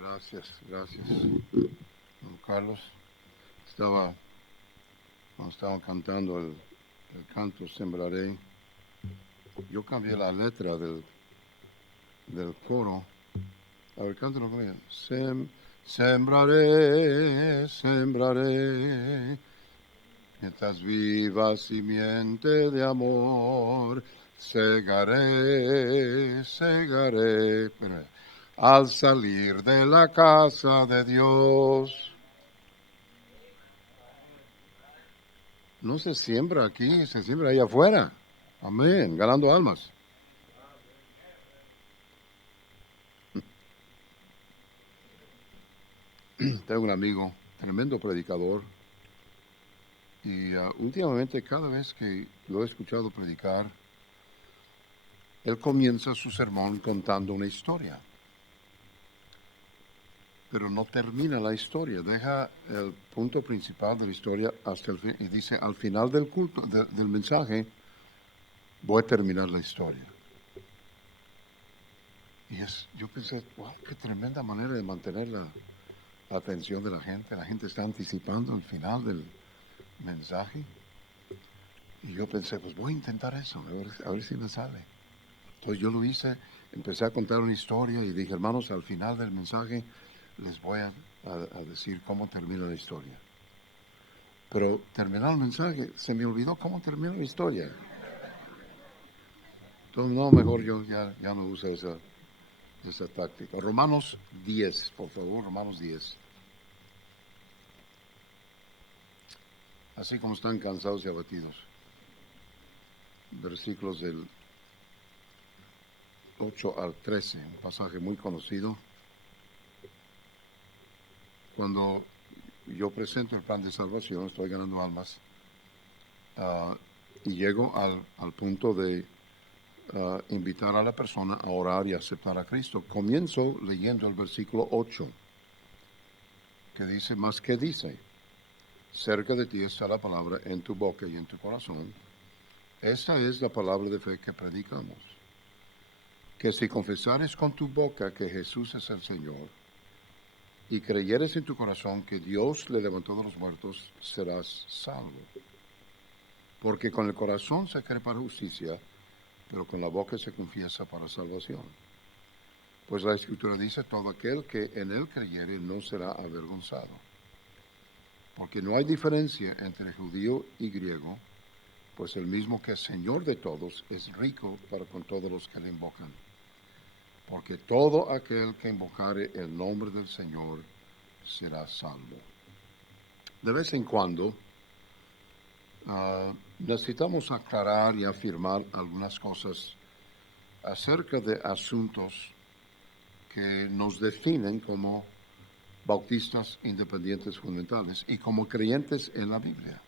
Gracias, don Carlos. Estaba, cuando estaban cantando el canto Sembraré, yo cambié la letra del coro. A ver, cántalo conmigo. Sembraré, mientras viva simiente de amor, segaré, pero, al salir de la casa de Dios. No se siembra aquí, se siembra allá afuera. Amén, ganando almas. Tengo un amigo, tremendo predicador, y últimamente cada vez que lo he escuchado predicar, él comienza su sermón contando una historia, pero no termina la historia, deja el punto principal de la historia hasta el fin, y dice, al final del culto, del mensaje, voy a terminar la historia. Y yo pensé, wow, qué tremenda manera de mantener la atención de la gente está anticipando el final del mensaje. Y yo pensé, pues voy a intentar eso, a ver si me sale. Entonces yo lo hice, empecé a contar una historia y dije, hermanos, al final del mensaje les voy a decir cómo termina la historia. Pero terminó el mensaje, se me olvidó cómo termina la historia. Entonces, no, mejor yo ya no uso esa táctica. Romanos 10, por favor, Romanos 10. Así como están cansados y abatidos. Versículos del 8 al 13, un pasaje muy conocido. Cuando yo presento el plan de salvación, estoy ganando almas, y llego al punto de invitar a la persona a orar y aceptar a Cristo. Comienzo leyendo el versículo 8, que dice, ¿más qué dice? Cerca de ti está la palabra en tu boca y en tu corazón. Esta es la palabra de fe que predicamos. Que si confesares con tu boca que Jesús es el Señor y creyeres en tu corazón que Dios le levantó de los muertos, serás salvo. Porque con el corazón se cree para justicia, pero con la boca se confiesa para salvación. Pues la Escritura dice, todo aquel que en él creyere no será avergonzado. Porque no hay diferencia entre judío y griego, pues el mismo que es Señor de todos es rico para con todos los que le invocan. Porque todo aquel que invocare el nombre del Señor será salvo. De vez en cuando necesitamos aclarar y afirmar algunas cosas acerca de asuntos que nos definen como bautistas independientes fundamentales y como creyentes en la Biblia.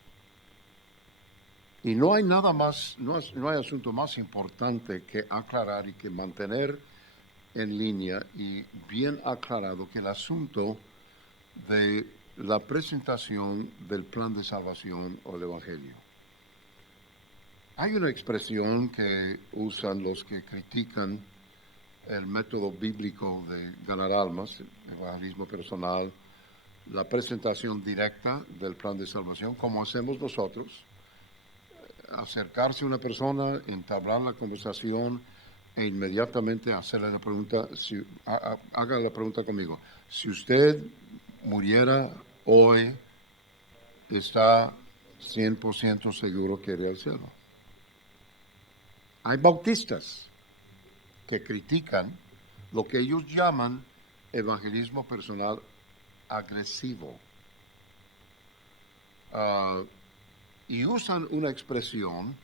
Y no hay nada más, no hay asunto más importante que aclarar y que mantener en línea y bien aclarado que el asunto de la presentación del plan de salvación o el Evangelio. Hay una expresión que usan los que critican el método bíblico de ganar almas, el evangelismo personal, la presentación directa del plan de salvación, como hacemos nosotros, acercarse a una persona, entablar la conversación e inmediatamente hacerle la pregunta, haga la pregunta conmigo, si usted muriera hoy, ¿está 100% seguro que irá al cielo? Hay bautistas que critican lo que ellos llaman evangelismo personal agresivo. Y usan una expresión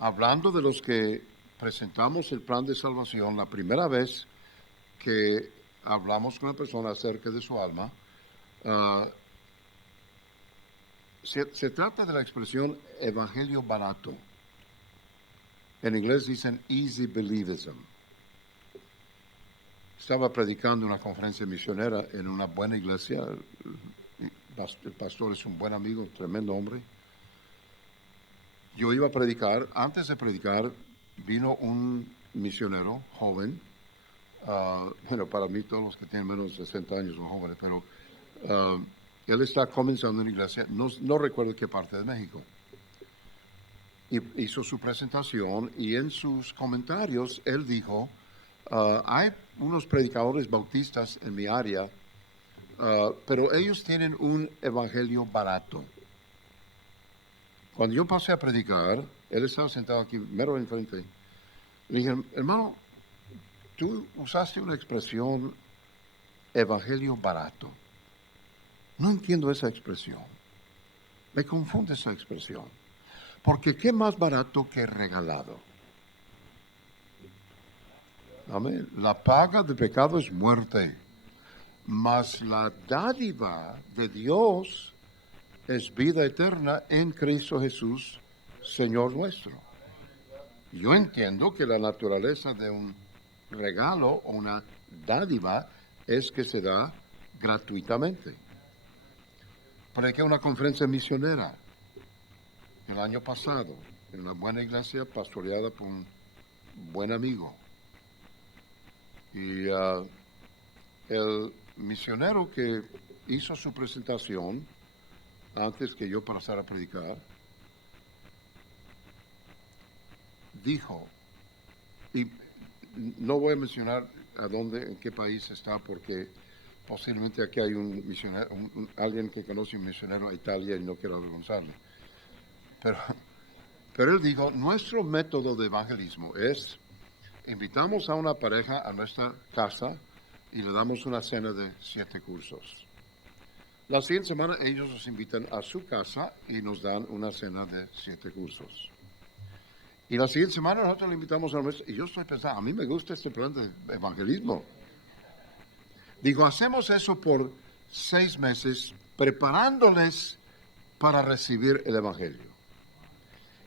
hablando de los que presentamos el plan de salvación la primera vez que hablamos con una persona acerca de su alma. Se trata de la expresión evangelio barato. En inglés dicen easy believism. Estaba predicando una conferencia misionera en una buena iglesia. El pastor es un buen amigo, un tremendo hombre. Yo iba a predicar. Antes de predicar, vino un misionero joven Bueno, para mí todos los que tienen menos de 60 años son jóvenes, pero ah, él está comenzando una iglesia, no recuerdo qué parte de México. Y hizo su presentación y en sus comentarios él dijo, hay unos predicadores bautistas en mi área, pero ellos tienen un evangelio barato. Cuando yo pasé a predicar, él estaba sentado aquí, mero enfrente. Le dije, hermano, tú usaste una expresión, evangelio barato. No entiendo esa expresión. Me confunde esa expresión. Porque ¿qué más barato que regalado? Amén. La paga de pecado es muerte, mas la dádiva de Dios es vida eterna en Cristo Jesús, Señor nuestro. Yo entiendo que la naturaleza de un regalo o una dádiva es que se da gratuitamente. Prediqué una conferencia misionera el año pasado en una buena iglesia pastoreada por un buen amigo. Y el misionero que hizo su presentación antes que yo pasara a predicar, dijo, y no voy a mencionar a dónde, en qué país está, porque posiblemente aquí hay un misionero, alguien que conoce un misionero a Italia y no quiero avergonzarle. Pero él dijo, nuestro método de evangelismo es, invitamos a una pareja a nuestra casa y le damos una cena de 7 cursos. La siguiente semana ellos nos invitan a su casa y nos dan una cena de 7 cursos. Y la siguiente semana nosotros le invitamos a nuestra, y yo estoy pensando, a mí me gusta este plan de evangelismo. Digo, hacemos eso por 6 meses, preparándoles para recibir el evangelio.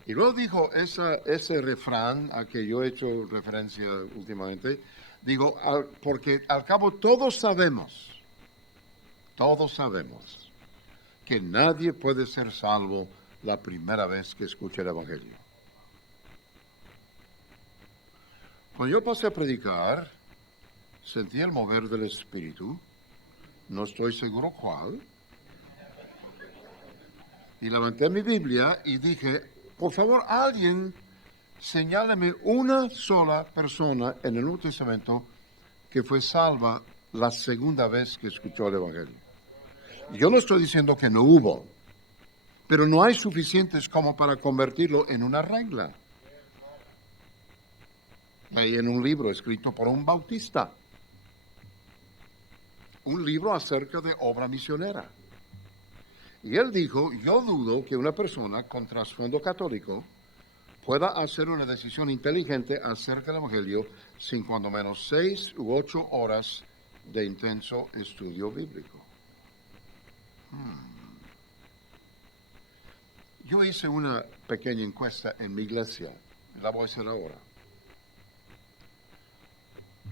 Y luego dijo ese refrán a que yo he hecho referencia últimamente, digo, porque al cabo todos sabemos que nadie puede ser salvo la primera vez que escucha el evangelio. Cuando yo pasé a predicar, sentí el mover del Espíritu, no estoy seguro cuál, y levanté mi Biblia y dije, por favor, alguien señáleme una sola persona en el Nuevo Testamento que fue salva la segunda vez que escuchó el Evangelio. Yo no estoy diciendo que no hubo, pero no hay suficientes como para convertirlo en una regla. Hay en un libro escrito por un bautista, un libro acerca de obra misionera. Y él dijo, yo dudo que una persona con trasfondo católico pueda hacer una decisión inteligente acerca del Evangelio sin cuando menos 6 u 8 horas de intenso estudio bíblico. Yo hice una pequeña encuesta en mi iglesia, la voy a hacer ahora.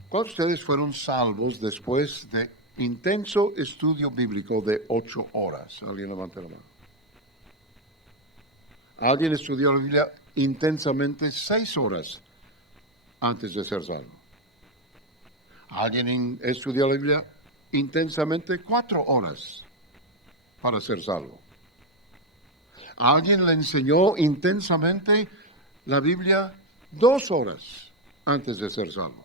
¿Cuántos de ustedes fueron salvos después de intenso estudio bíblico de 8 horas? Alguien levante la mano. Alguien estudió la Biblia intensamente 6 horas antes de ser salvo. Alguien estudió la Biblia intensamente 4 horas para ser salvo. Alguien le enseñó intensamente la Biblia 2 horas antes de ser salvo.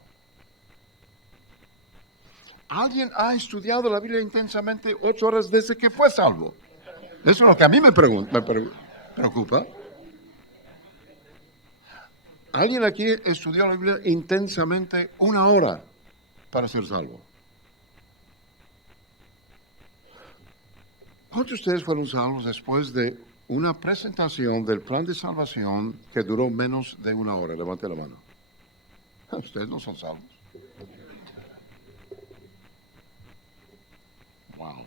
Alguien ha estudiado la Biblia intensamente 8 horas desde que fue salvo. Eso es lo que a mí me preocupa. Alguien aquí estudió la Biblia intensamente 1 hora para ser salvo. ¿Cuántos de ustedes fueron salvos después de una presentación del plan de salvación que duró menos de 1 hora? Levante la mano. Ustedes no son salvos. Wow.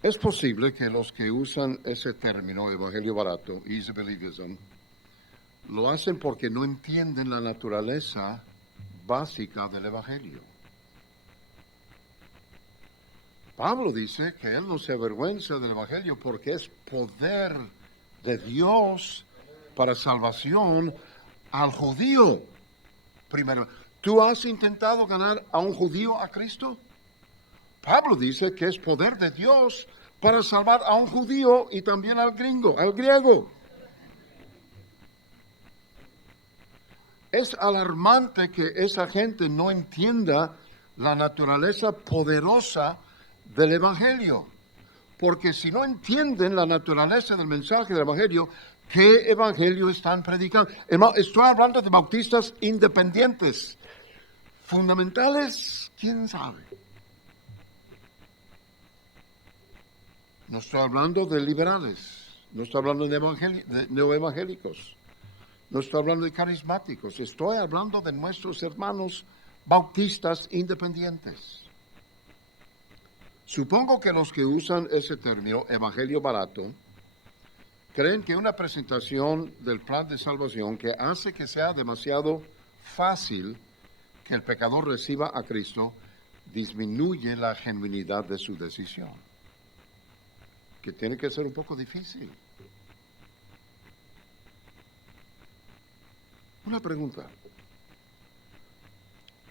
Es posible que los que usan ese término, evangelio barato, easy believism, lo hacen porque no entienden la naturaleza básica del evangelio. Pablo dice que él no se avergüenza del evangelio porque es poder de Dios para salvación al judío Primero, ¿tú has intentado ganar a un judío a Cristo? Pablo dice que es poder de Dios para salvar a un judío y también al gringo, al griego. Es alarmante que esa gente no entienda la naturaleza poderosa del Evangelio. Porque si no entienden la naturaleza del mensaje del Evangelio, ¿qué Evangelio están predicando? Hermano, estoy hablando de bautistas independientes. Fundamentales, quién sabe. No estoy hablando de liberales, no estoy hablando de neoevangélicos, no estoy hablando de carismáticos, estoy hablando de nuestros hermanos bautistas independientes. Supongo que los que usan ese término, evangelio barato, creen que una presentación del plan de salvación que hace que sea demasiado fácil que el pecador reciba a Cristo disminuye la genuinidad de su decisión, que tiene que ser un poco difícil. Una pregunta.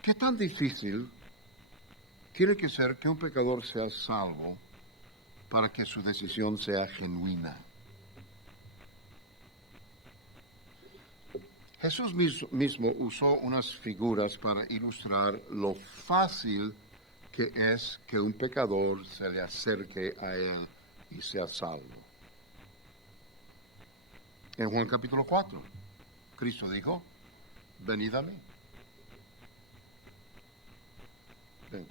¿Qué tan difícil tiene que ser que un pecador sea salvo para que su decisión sea genuina? Jesús mismo usó unas figuras para ilustrar lo fácil que es que un pecador se le acerque a él y sea salvo. En Juan capítulo 4, Cristo dijo, venid a mí. Ven.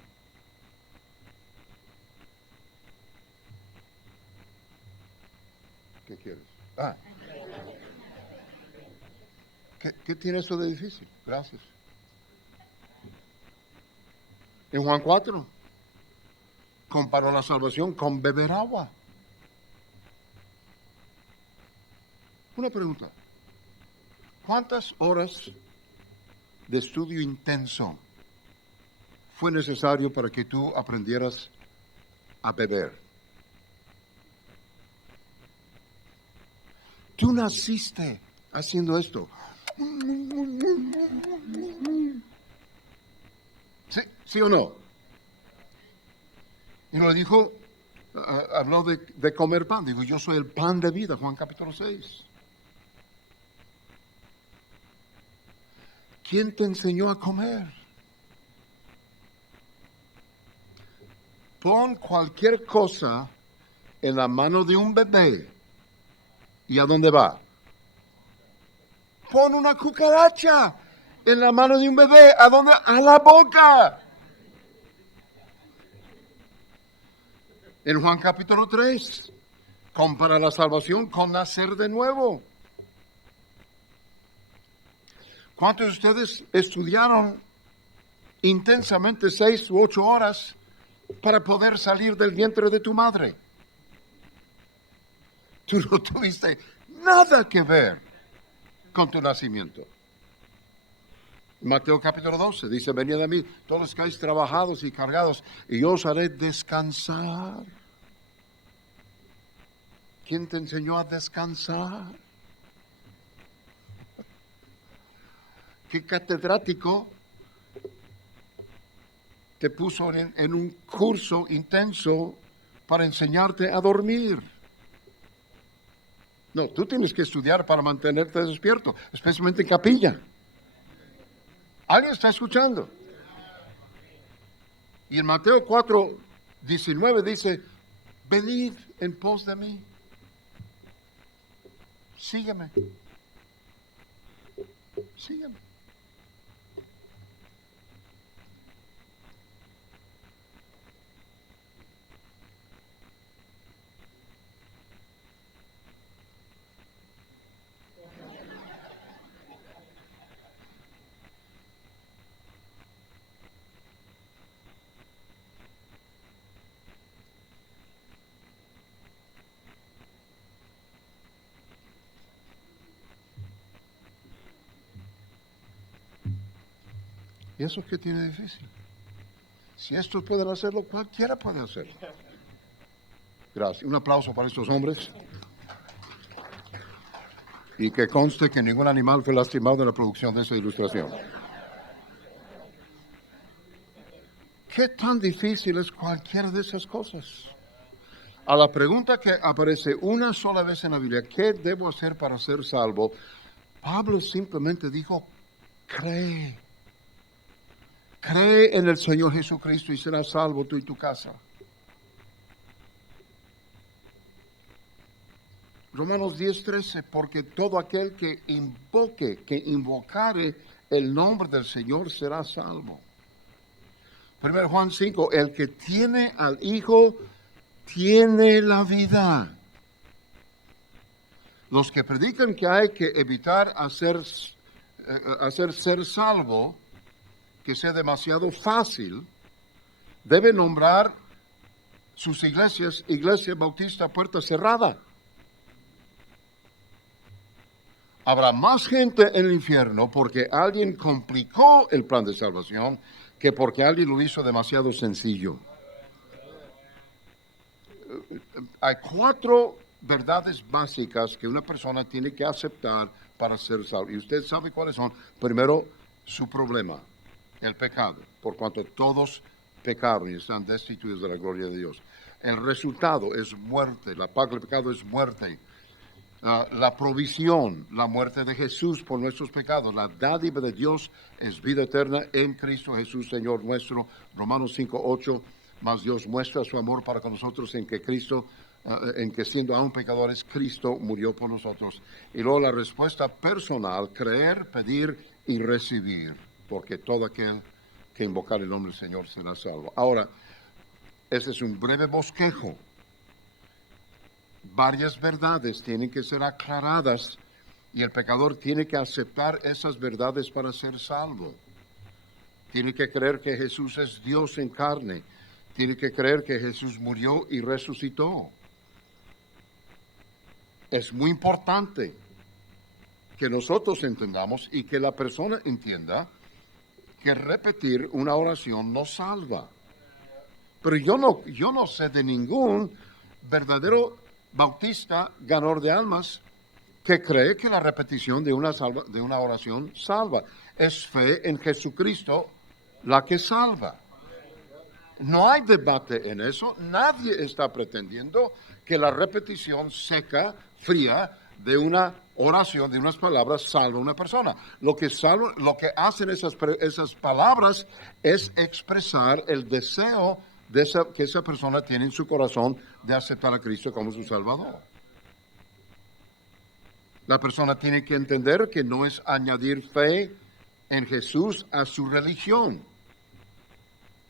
¿Qué quieres? ¿Qué tiene eso de difícil? Gracias. En Juan 4, comparó la salvación con beber agua. Una pregunta. ¿Cuántas horas de estudio intenso fue necesario para que tú aprendieras a beber? Tú naciste haciendo esto. ¿Sí o no? Y lo dijo, habló de comer pan. Digo, yo soy el pan de vida, Juan capítulo 6. ¿Quién te enseñó a comer? Pon cualquier cosa en la mano de un bebé. ¿Y a dónde va? Pon una cucaracha en la mano de un bebé. ¿A dónde? A la boca. En Juan capítulo 3, compara la salvación con nacer de nuevo. ¿Cuántos de ustedes estudiaron intensamente 6 u 8 horas para poder salir del vientre de tu madre? Tú no tuviste nada que ver con tu nacimiento. Mateo capítulo 12 dice, venid a mí todos los que estáis trabajados y cargados, y yo os haré descansar. ¿Quién te enseñó a descansar? ¿Qué catedrático te puso en un curso intenso para enseñarte a dormir? No, tú tienes que estudiar para mantenerte despierto, especialmente en capilla. ¿Alguien está escuchando? Y en Mateo 4:19 dice, venid en pos de mí. Sígueme. Sígueme. ¿Y eso qué tiene difícil? Si estos pueden hacerlo, cualquiera puede hacerlo. Gracias. Un aplauso para estos hombres. Y que conste que ningún animal fue lastimado en la producción de esa ilustración. ¿qué tan difícil es cualquiera de esas cosas? A la pregunta que aparece una sola vez en la Biblia, ¿qué debo hacer para ser salvo? Pablo simplemente dijo, cree. Cree en el Señor Jesucristo y serás salvo tú y tu casa. Romanos 10:13, porque todo aquel que invocare el nombre del Señor será salvo. 1 Juan 5, el que tiene al Hijo tiene la vida. Los que predican que hay que evitar hacer ser salvo, que sea demasiado fácil, deben nombrar sus iglesias, Iglesia Bautista Puerta Cerrada. Habrá más gente en el infierno porque alguien complicó el plan de salvación que porque alguien lo hizo demasiado sencillo. Hay 4 verdades básicas que una persona tiene que aceptar para ser salvo. Y usted sabe cuáles son. Primero, su problema, el pecado, por cuanto todos pecaron y están destituidos de la gloria de Dios. El resultado es muerte, la paga del pecado es muerte. La provisión, la muerte de Jesús por nuestros pecados, la dádiva de Dios es vida eterna en Cristo Jesús, Señor nuestro. Romanos 5:8, mas Dios muestra su amor para con nosotros en que Cristo, en que siendo aún pecadores, Cristo murió por nosotros. Y luego la respuesta personal, creer, pedir y recibir, porque todo aquel que invocar el nombre del Señor será salvo. Ahora, este es un breve bosquejo. Varias verdades tienen que ser aclaradas y el pecador tiene que aceptar esas verdades para ser salvo. Tiene que creer que Jesús es Dios en carne. Tiene que creer que Jesús murió y resucitó. Es muy importante que nosotros entendamos y que la persona entienda que repetir una oración no salva. Pero yo no sé de ningún verdadero bautista, ganador de almas, que cree que la repetición de una oración salva. Es fe en Jesucristo la que salva. No hay debate en eso. Nadie está pretendiendo que la repetición seca, fría, de una oración, de unas palabras, salva a una persona. Lo que hacen esas palabras es expresar el deseo que esa persona tiene en su corazón de aceptar a Cristo como su Salvador. La persona tiene que entender que no es añadir fe en Jesús a su religión,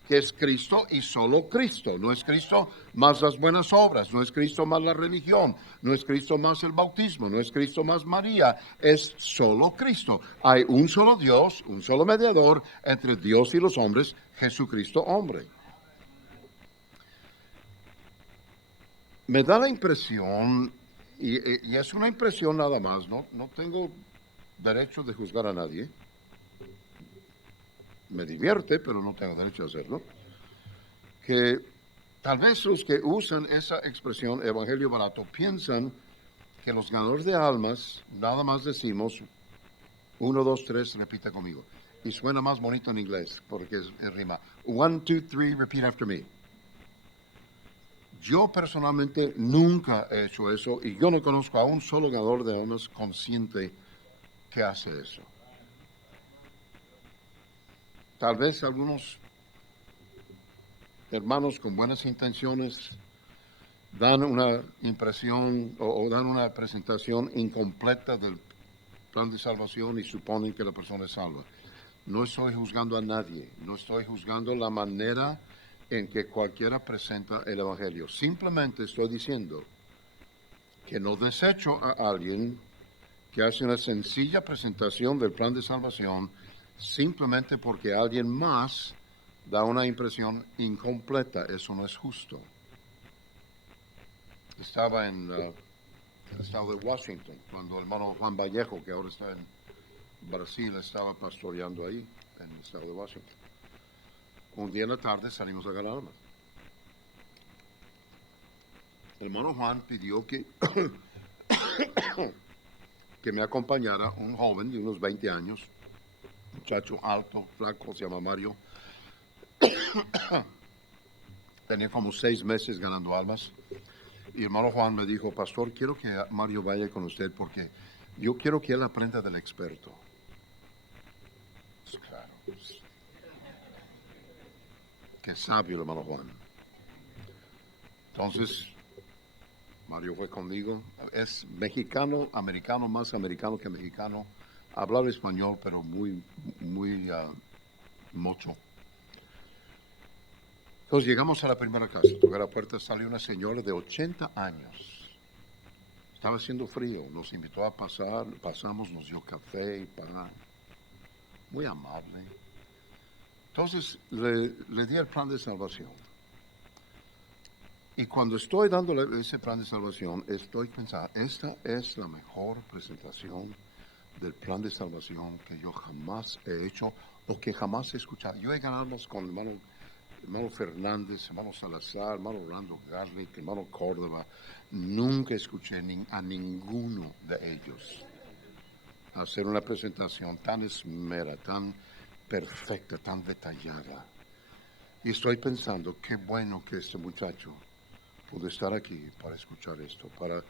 que es Cristo y solo Cristo. No es Cristo más las buenas obras, no es Cristo más la religión, no es Cristo más el bautismo, no es Cristo más María, es solo Cristo. Hay un solo Dios, un solo mediador entre Dios y los hombres, Jesucristo hombre. Me da la impresión, y es una impresión nada más, no tengo derecho de juzgar a nadie. Me divierte, pero no tengo derecho a hacerlo. Que tal vez los que usan esa expresión, evangelio barato, piensan que los ganadores de almas, nada más decimos 1, 2, 3, repita conmigo. Y suena más bonito en inglés, porque es rima. 1, 2, 3, repeat after me. Yo personalmente nunca he hecho eso y yo no conozco a un solo ganador de almas consciente que hace eso. Tal vez algunos hermanos con buenas intenciones dan una impresión o dan una presentación incompleta del plan de salvación y suponen que la persona es salva. No estoy juzgando a nadie, no estoy juzgando la manera en que cualquiera presenta el Evangelio. Simplemente estoy diciendo que no desecho a alguien que hace una sencilla presentación del plan de salvación simplemente porque alguien más da una impresión incompleta. Eso no es justo. Estaba en el estado de Washington, cuando el hermano Juan Vallejo, que ahora está en Brasil, estaba pastoreando ahí, en el estado de Washington. Un día en la tarde salimos a ganar almas. El hermano Juan pidió que me acompañara un joven de unos 20 años, muchacho alto, flaco, se llama Mario. Tenía como 6 meses ganando almas. Y hermano Juan me dijo, pastor, quiero que Mario vaya con usted porque yo quiero que él aprenda del experto. Pues claro, qué sabio el hermano Juan. Entonces, Mario fue conmigo. Es mexicano, americano, más americano que mexicano. Hablaba español, pero muy mocho. Entonces llegamos a la primera casa. Toqué la puerta, salió una señora de 80 años. Estaba haciendo frío. Nos invitó a pasar. Pasamos, nos dio café y pan. Muy amable. Entonces le di el plan de salvación. Y cuando estoy dándole ese plan de salvación, estoy pensando, esta es la mejor presentación del plan de salvación que yo jamás he hecho o que jamás he escuchado. Yo he ganado con hermano Fernández, hermano Salazar, hermano Orlando Garlic, hermano Córdoba. Nunca escuché a ninguno de ellos hacer una presentación tan esmera, tan perfecta, tan detallada. Y estoy pensando, qué bueno que este muchacho pudo estar aquí para escuchar esto, para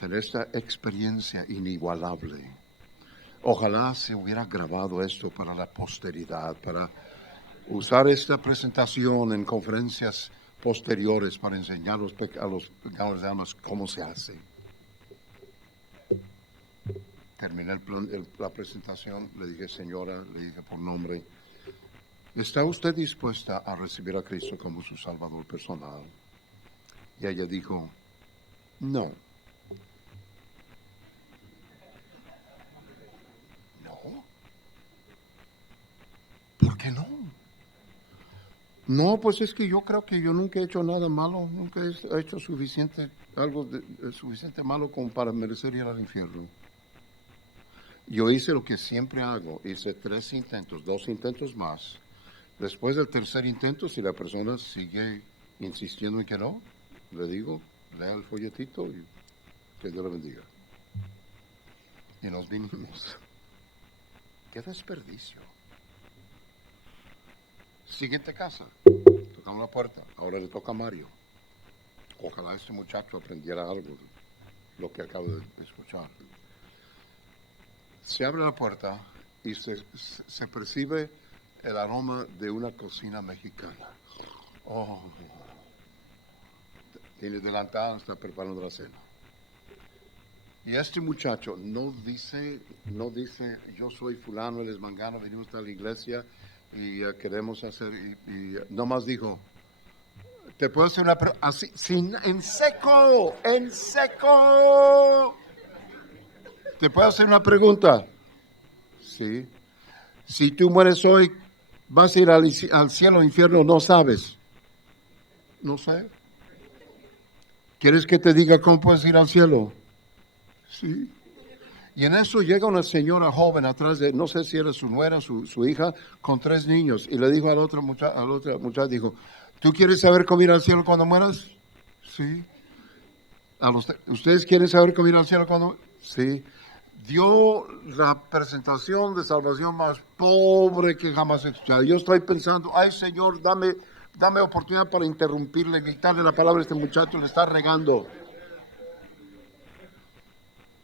tener esta experiencia inigualable. Ojalá se hubiera grabado esto para la posteridad, para usar esta presentación en conferencias posteriores para enseñar a los pecadores de almas cómo se hace. Terminé la presentación, le dije, señora, le dije por nombre, ¿está usted dispuesta a recibir a Cristo como su Salvador personal? Y ella dijo, no. ¿No? ¿Por qué no? No, pues es que yo creo que yo nunca he hecho nada malo, nunca he hecho algo suficiente malo como para merecer ir al infierno. Yo hice lo que siempre hago, hice 3 intentos, 2 intentos más. Después del tercer intento, si la persona sigue insistiendo en que no, le digo, lea el folletito y que Dios le bendiga. Y nos vinimos. ¡Qué desperdicio! Siguiente casa. Tocamos la puerta. Ahora le toca a Mario. Ojalá este muchacho aprendiera algo de lo que acabo de escuchar. Se abre la puerta y se percibe el aroma de una cocina mexicana. Oh, tiene delantal, está preparando la cena. Y este muchacho no dice, yo soy fulano, él es mangano, venimos a la iglesia y queremos hacer, y nomás dijo, te puedo hacer una pregunta, así, en seco. ¿Te puedo hacer una pregunta? Sí. Si tú mueres hoy, ¿vas a ir al cielo o infierno? No sabes. No sé. ¿Quieres que te diga cómo puedes ir al cielo? Sí. Y en eso llega una señora joven atrás de, no sé si era su nuera, su hija, con 3 niños, y le dijo a la otra muchacha, dijo, ¿tú quieres saber cómo ir al cielo cuando mueras? Sí. ¿Ustedes quieren saber cómo ir al cielo cuando? Sí. Dio la presentación de salvación más pobre que jamás he escuchado. Yo estoy pensando, ay Señor, dame oportunidad para interrumpirle, gritarle la palabra a este muchacho, le está regando.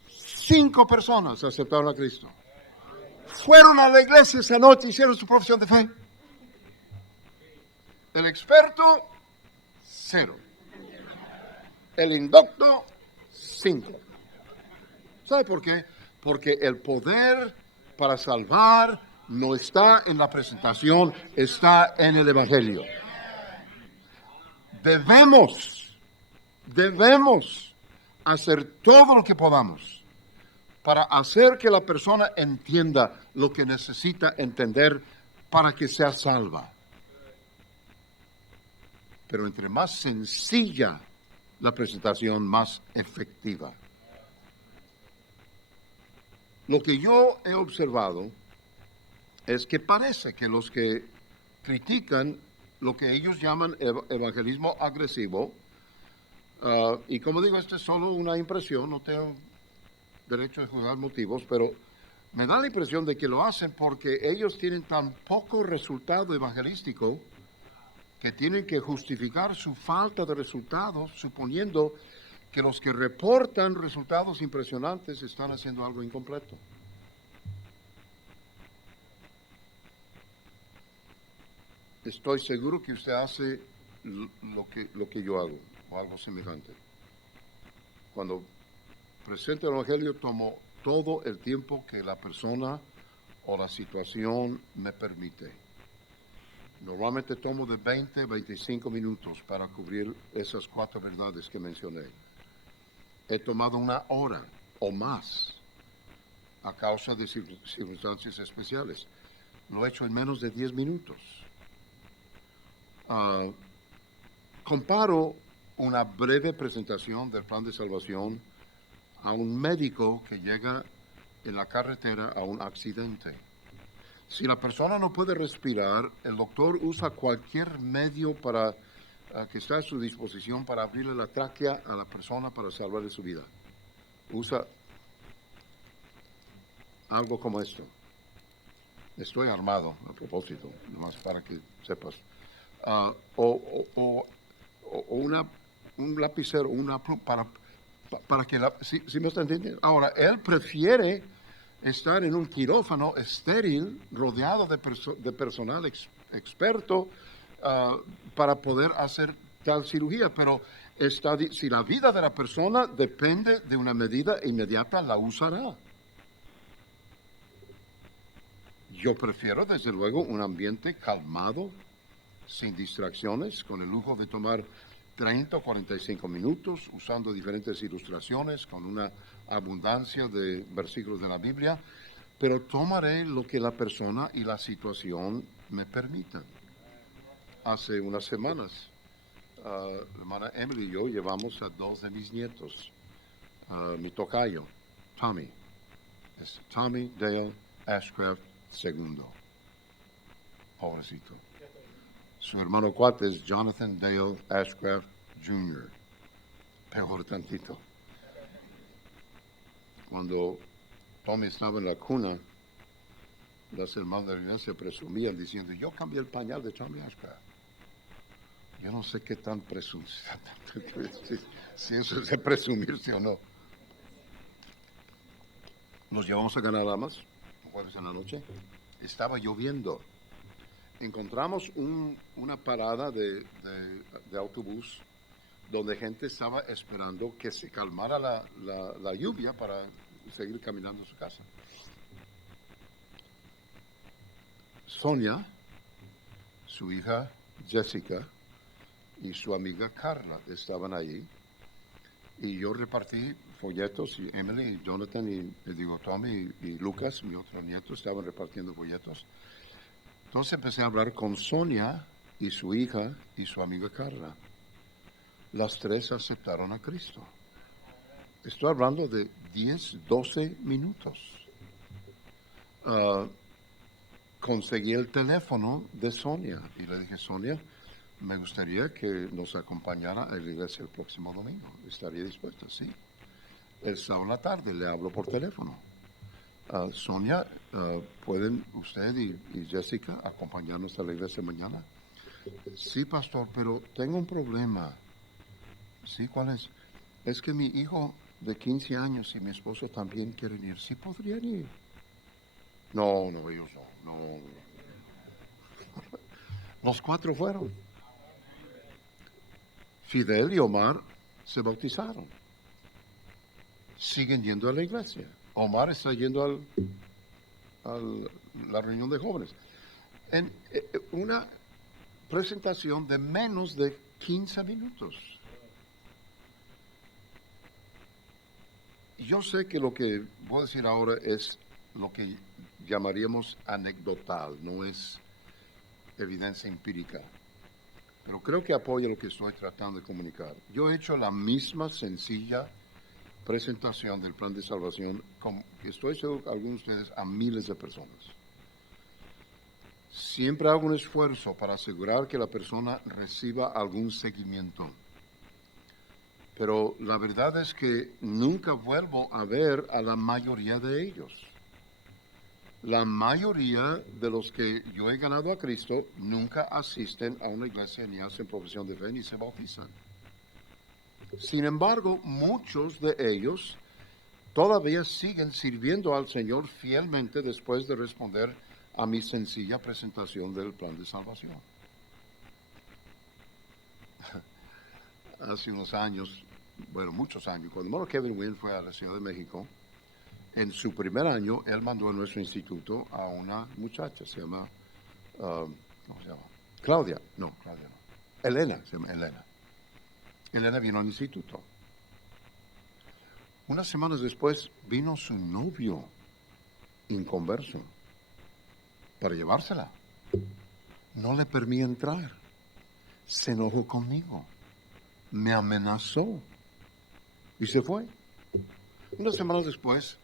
5 personas aceptaron a Cristo. Fueron a la iglesia esa noche, hicieron su profesión de fe. El experto, 0. El indocto, 5. ¿Sabe por qué? Porque el poder para salvar no está en la presentación, está en el Evangelio. Debemos hacer todo lo que podamos para hacer que la persona entienda lo que necesita entender para que sea salva. Pero entre más sencilla la presentación, más efectiva. Lo que yo he observado es que parece que los que critican lo que ellos llaman evangelismo agresivo, y como digo, esto es solo una impresión, no tengo derecho a juzgar motivos, pero me da la impresión de que lo hacen porque ellos tienen tan poco resultado evangelístico que tienen que justificar su falta de resultados, suponiendo que los que reportan resultados impresionantes están haciendo algo incompleto. Estoy seguro que usted hace lo que yo hago, o algo semejante. Cuando presento el Evangelio, tomo todo el tiempo que la persona o la situación me permite. Normalmente tomo de 20 a 25 minutos para cubrir esas 4 verdades que mencioné. He tomado 1 hora o más a causa de circunstancias especiales. Lo he hecho en menos de 10 minutos. Comparo una breve presentación del plan de salvación a un médico que llega en la carretera a un accidente. Si la persona no puede respirar, el doctor usa cualquier medio que está a su disposición para abrirle la tráquea a la persona para salvarle su vida. Usa algo como esto. Estoy armado, a propósito, nomás para que sepas. O un lapicero, para que si me está entendiendo. Ahora, él prefiere estar en un quirófano estéril, rodeado de personal experto, para poder hacer tal cirugía, pero si la vida de la persona depende de una medida inmediata, la usará. Yo prefiero, desde luego, un ambiente calmado, sin distracciones, con el lujo de tomar 30 o 45 minutos, usando diferentes ilustraciones, con una abundancia de versículos de la Biblia, pero tomaré lo que la persona y la situación me permitan. Hace unas semanas, la hermana Emily y yo llevamos a 2 de mis nietos, mi tocayo, Tommy. Es Tommy Dale Ashcraft II. Pobrecito. Su hermano cuate es Jonathan Dale Ashcraft Jr. Peor tantito. Cuando Tommy estaba en la cuna, las hermanas de la iglesia presumían diciendo, yo cambié el pañal de Tommy Ashcraft. Yo no sé qué tan si eso es de presumirse o no. Nos llevamos a Ganadamas, jueves en la noche. Estaba lloviendo. Encontramos una parada de autobús donde gente estaba esperando que se calmara la lluvia para seguir caminando a su casa. Sonia, su hija Jessica y su amiga Carla estaban ahí, y yo repartí folletos, y Emily y Jonathan Tommy y Lucas, mi otro nieto, estaban repartiendo folletos. Entonces empecé a hablar con Sonia y su hija y su amiga Carla. Las 3 aceptaron a Cristo. Estoy hablando de 10, 12 minutos. Conseguí el teléfono de Sonia y le dije, Sonia, me gustaría que nos acompañara a la iglesia el próximo domingo. ¿Estaría dispuesta? Sí. El sábado en la tarde le hablo por teléfono. Sonia, ¿pueden usted y Jessica acompañarnos a la iglesia mañana? Sí, pastor, pero tengo un problema. Sí, ¿cuál es? Es que mi hijo de 15 años y mi esposo también quieren ir. ¿Sí podrían ir? No, ellos no. Los 4 fueron. Fidel y Omar se bautizaron. Siguen yendo a la iglesia. Omar está yendo a la reunión de jóvenes. En una presentación de menos de 15 minutos. Yo sé que lo que voy a decir ahora es lo que llamaríamos anecdotal, no es evidencia empírica, pero creo que apoya lo que estoy tratando de comunicar. Yo he hecho la misma sencilla presentación del plan de salvación, como estoy seguro que algunos de ustedes, a miles de personas. Siempre hago un esfuerzo para asegurar que la persona reciba algún seguimiento. Pero la verdad es que nunca vuelvo a ver a la mayoría de ellos. La mayoría de los que yo he ganado a Cristo nunca asisten a una iglesia, ni hacen profesión de fe, ni se bautizan. Sin embargo, muchos de ellos todavía siguen sirviendo al Señor fielmente después de responder a mi sencilla presentación del plan de salvación. Hace unos años, bueno, muchos años, cuando hermano Kevin Wynn fue a la Ciudad de México, en su primer año, él mandó a nuestro instituto a una muchacha, se llama, ¿cómo se llama? Claudia, no. Elena, se llama Elena. Elena vino al instituto. Unas semanas después vino su novio inconverso para llevársela. No le permití entrar. Se enojó conmigo. Me amenazó. Y se fue. Unas semanas después,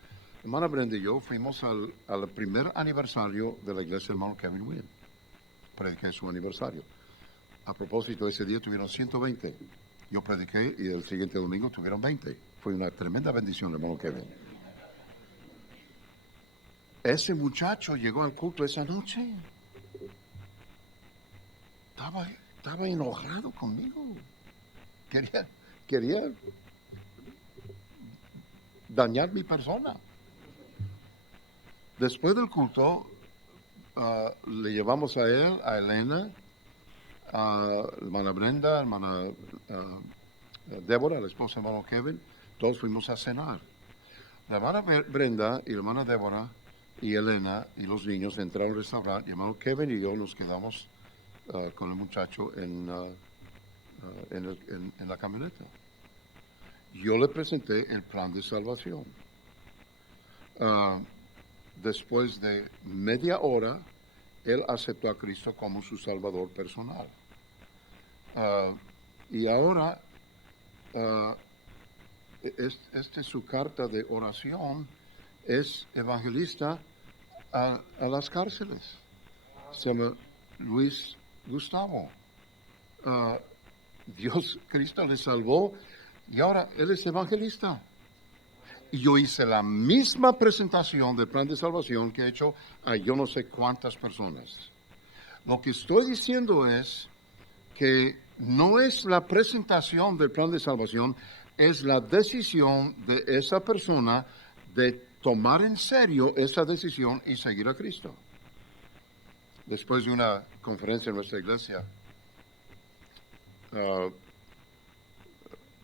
hermana Brenda y yo fuimos al primer aniversario de la iglesia del hermano Kevin Wynn. Prediqué su aniversario. A propósito, ese día tuvieron 120. Yo prediqué y el siguiente domingo tuvieron 20. Fue una tremenda bendición, hermano Kevin. Ese muchacho llegó al culto esa noche. Estaba enojado conmigo. Quería dañar mi persona. Después del culto, le llevamos a él, a Elena, a hermana Brenda, hermana Débora, la esposa de hermano Kevin. Todos fuimos a cenar. La hermana Brenda y la hermana Débora y Elena y los niños entraron al restaurante. Y hermano Kevin y yo nos quedamos con el muchacho en la camioneta. Yo le presenté el plan de salvación. Después de media hora, él aceptó a Cristo como su salvador personal. Y ahora, esta es su carta de oración, es evangelista a las cárceles. Se llama Luis Gustavo. Dios, Cristo le salvó y ahora él es evangelista. Y yo hice la misma presentación del plan de salvación que he hecho a yo no sé cuántas personas. Lo que estoy diciendo es que no es la presentación del plan de salvación, es la decisión de esa persona de tomar en serio esa decisión y seguir a Cristo. Después de una conferencia en nuestra iglesia,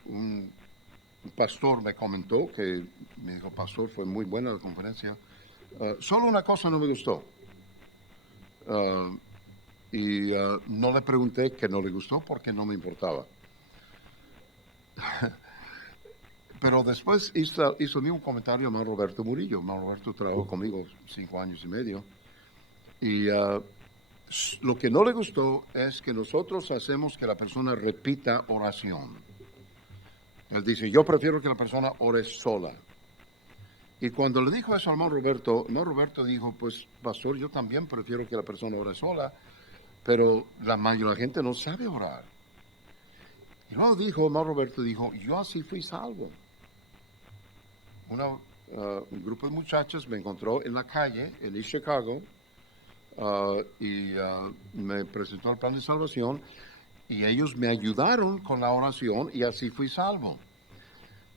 un pastor me comentó que, me dijo, pastor, fue muy buena la conferencia. Solo una cosa no me gustó. No le pregunté que no le gustó porque no me importaba. Pero después hizo el mismo comentario hermano Roberto Murillo. Hermano Roberto trabajó conmigo 5 años y medio. Y lo que no le gustó es que nosotros hacemos que la persona repita oración. Él dice, yo prefiero que la persona ore sola. Y cuando le dijo eso al hermano Roberto dijo, pues pastor, yo también prefiero que la persona ore sola, pero la mayoría de la gente no sabe orar. Y luego hermano Roberto dijo, yo así fui salvo. Un grupo de muchachas me encontró en la calle, en East Chicago, y me presentó el plan de salvación, y ellos me ayudaron con la oración, y así fui salvo.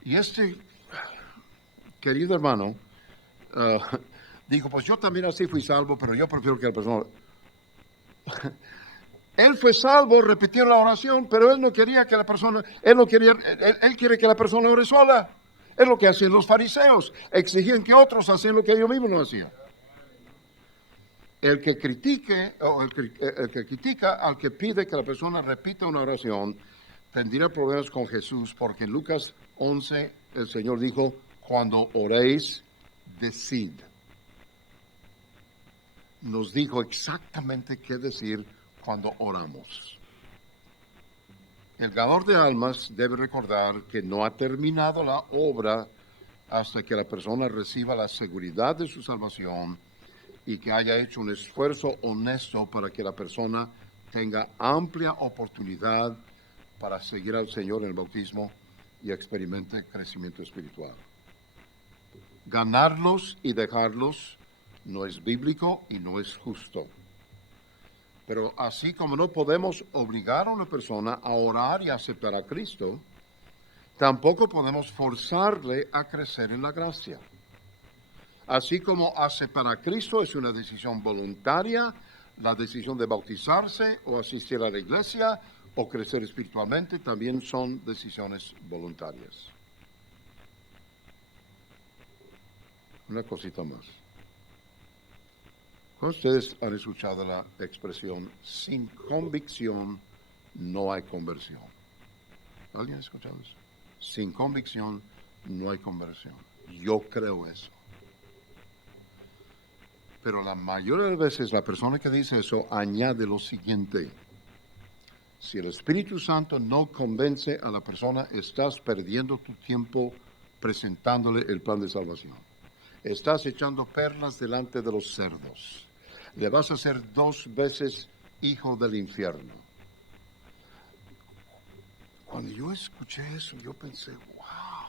Y este querido hermano dijo, pues yo también así fui salvo, pero yo prefiero que la persona... Él fue salvo, repitió la oración, pero él no quería que la persona, él quiere que la persona ore sola. Es lo que hacían los fariseos, exigían que otros hacían lo que ellos mismos no hacían. El que critique, o el que critica al que pide que la persona repita una oración, tendría problemas con Jesús, porque en Lucas 11 el Señor dijo, cuando oréis, decid. Nos dijo exactamente qué decir cuando oramos. El ganador de almas debe recordar que no ha terminado la obra hasta que la persona reciba la seguridad de su salvación y que haya hecho un esfuerzo honesto para que la persona tenga amplia oportunidad para seguir al Señor en el bautismo y experimente crecimiento espiritual. Ganarlos y dejarlos no es bíblico y no es justo. Pero así como no podemos obligar a una persona a orar y a aceptar a Cristo, tampoco podemos forzarle a crecer en la gracia. Así como aceptar a Cristo es una decisión voluntaria, la decisión de bautizarse o asistir a la iglesia o crecer espiritualmente también son decisiones voluntarias. Una cosita más. Ustedes han escuchado la expresión, sin convicción no hay conversión. ¿Alguien ha escuchado eso? Sin convicción no hay conversión. Yo creo eso. Pero la mayoría de las veces la persona que dice eso añade lo siguiente. Si el Espíritu Santo no convence a la persona, estás perdiendo tu tiempo presentándole el plan de salvación. Estás echando perlas delante de los cerdos. Le vas a hacer 2 veces hijo del infierno. Cuando yo escuché eso, yo pensé, wow,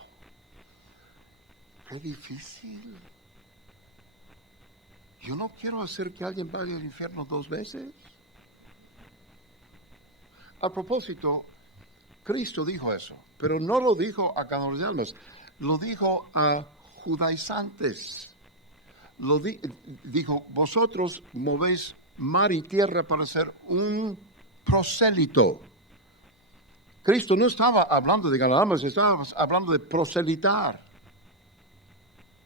qué difícil. Yo no quiero hacer que alguien vaya al infierno 2 veces. A propósito, Cristo dijo eso, pero no lo dijo a ganadores de almas, lo dijo a judaizantes. Dijo, vosotros movéis mar y tierra para ser un prosélito. Cristo no estaba hablando de ganar almas, estaba hablando de proselitar.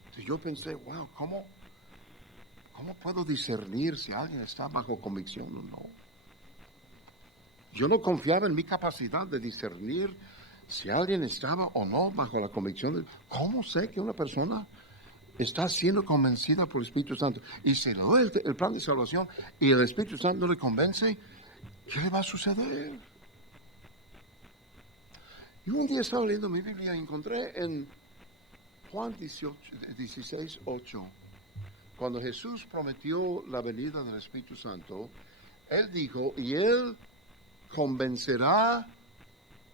Entonces yo pensé, wow, ¿cómo puedo discernir si alguien está bajo convicción o no? Yo no confiaba en mi capacidad de discernir si alguien estaba o no bajo la convicción. ¿Cómo sé que una persona está siendo convencida por el Espíritu Santo? Y si le doy el plan de salvación y el Espíritu Santo no le convence, ¿qué le va a suceder? Y un día estaba leyendo mi Biblia y encontré en Juan 16:8, cuando Jesús prometió la venida del Espíritu Santo, Él dijo, y Él convencerá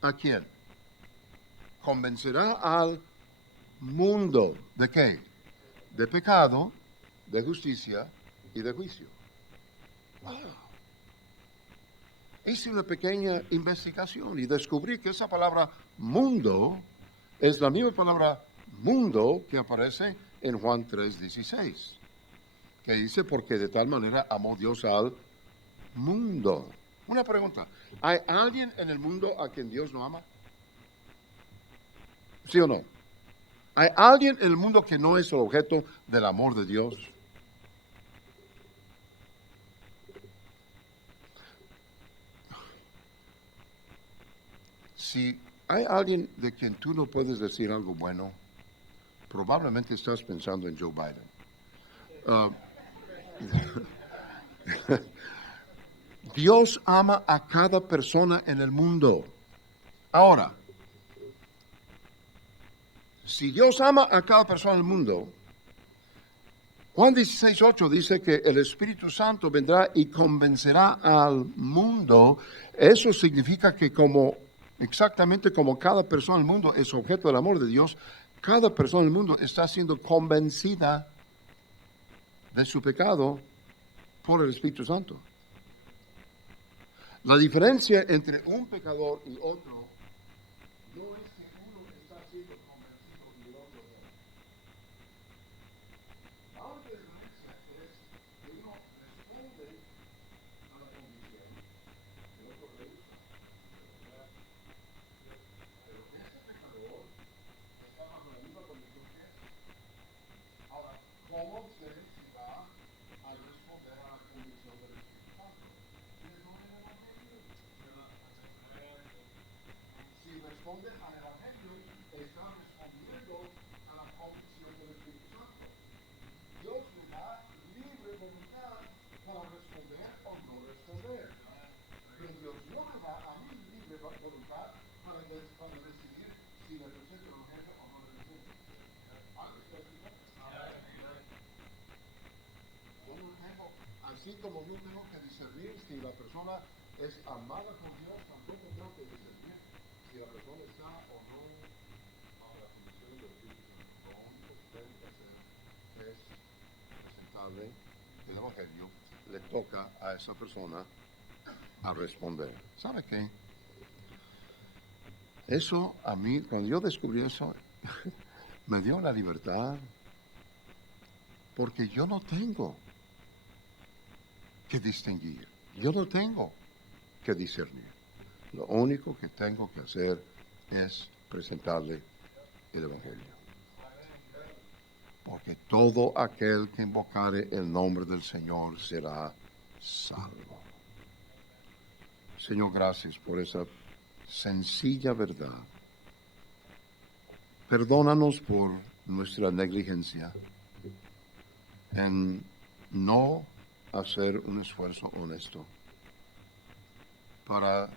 ¿a quién? Convencerá al mundo. ¿De qué? De pecado, de justicia y de juicio. Wow. Hice una pequeña investigación y descubrí que esa palabra mundo es la misma palabra mundo que aparece en Juan 3:16, que dice, porque de tal manera amó Dios al mundo. Una pregunta, ¿hay alguien en el mundo a quien Dios no ama? ¿Sí o no? ¿Hay alguien en el mundo que no es el objeto del amor de Dios? Si hay alguien de quien tú no puedes decir algo bueno, probablemente estás pensando en Joe Biden. Dios ama a cada persona en el mundo. Ahora, si Dios ama a cada persona en el mundo, Juan 16:8 dice que el Espíritu Santo vendrá y convencerá al mundo. Eso significa que exactamente como cada persona en el mundo es objeto del amor de Dios, cada persona en el mundo está siendo convencida de su pecado por el Espíritu Santo. La diferencia entre un pecador y otro no es que uno está siendo convencido y el otro no. La única diferencia es que uno responde a la convicción y el otro rehúsa. Pero ese pecador está bajo la misma condición que él. Ahora, ¿cómo se va a responder a la convicción del Espíritu Santo? Si responde al Evangelio, está respondiendo a la convicción del Espíritu Santo. Dios le da libre voluntad para responder o no responder. Pero Dios no me da a mí libre voluntad para decidir si le presento el Evangelio o no le presento. Yo no tengo, así como no tengo que discernir si la persona es amada por Dios, tampoco tengo que discernir si la persona está o no a la condición del Espíritu Santo. Lo único que tengo que hacer es presentar presentarle el Evangelio, le toca a esa persona a responder. ¿Sabe qué? Eso a mí, cuando yo descubrí eso, me dio la libertad, porque yo no tengo que distinguir, yo no tengo que discernir. Lo único que tengo que hacer es presentarle el Evangelio. Porque todo aquel que invocare el nombre del Señor será salvo. Señor, gracias por esa sencilla verdad. Perdónanos por nuestra negligencia en no hacer un esfuerzo honesto para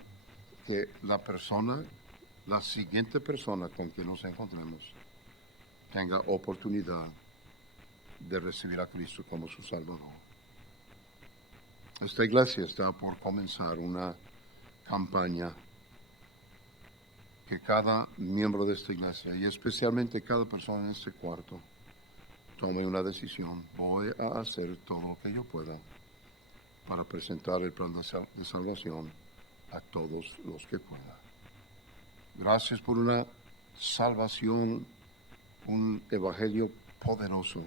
que la siguiente persona con quien nos encontremos, tenga oportunidad de recibir a Cristo como su Salvador. Esta iglesia está por comenzar una campaña que cada miembro de esta iglesia, y especialmente cada persona en este cuarto, tome una decisión. Voy a hacer todo lo que yo pueda para presentar el plan de salvación a todos los que pueda. Gracias por una salvación, un evangelio poderoso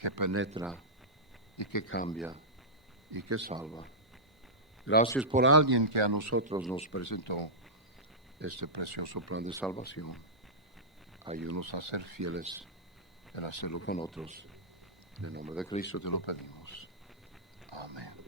que penetra y que cambia y que salva. Gracias por alguien que a nosotros nos presentó este precioso plan de salvación. Ayúdanos a ser fieles en hacerlo con otros. En el nombre de Cristo te lo pedimos. Amén.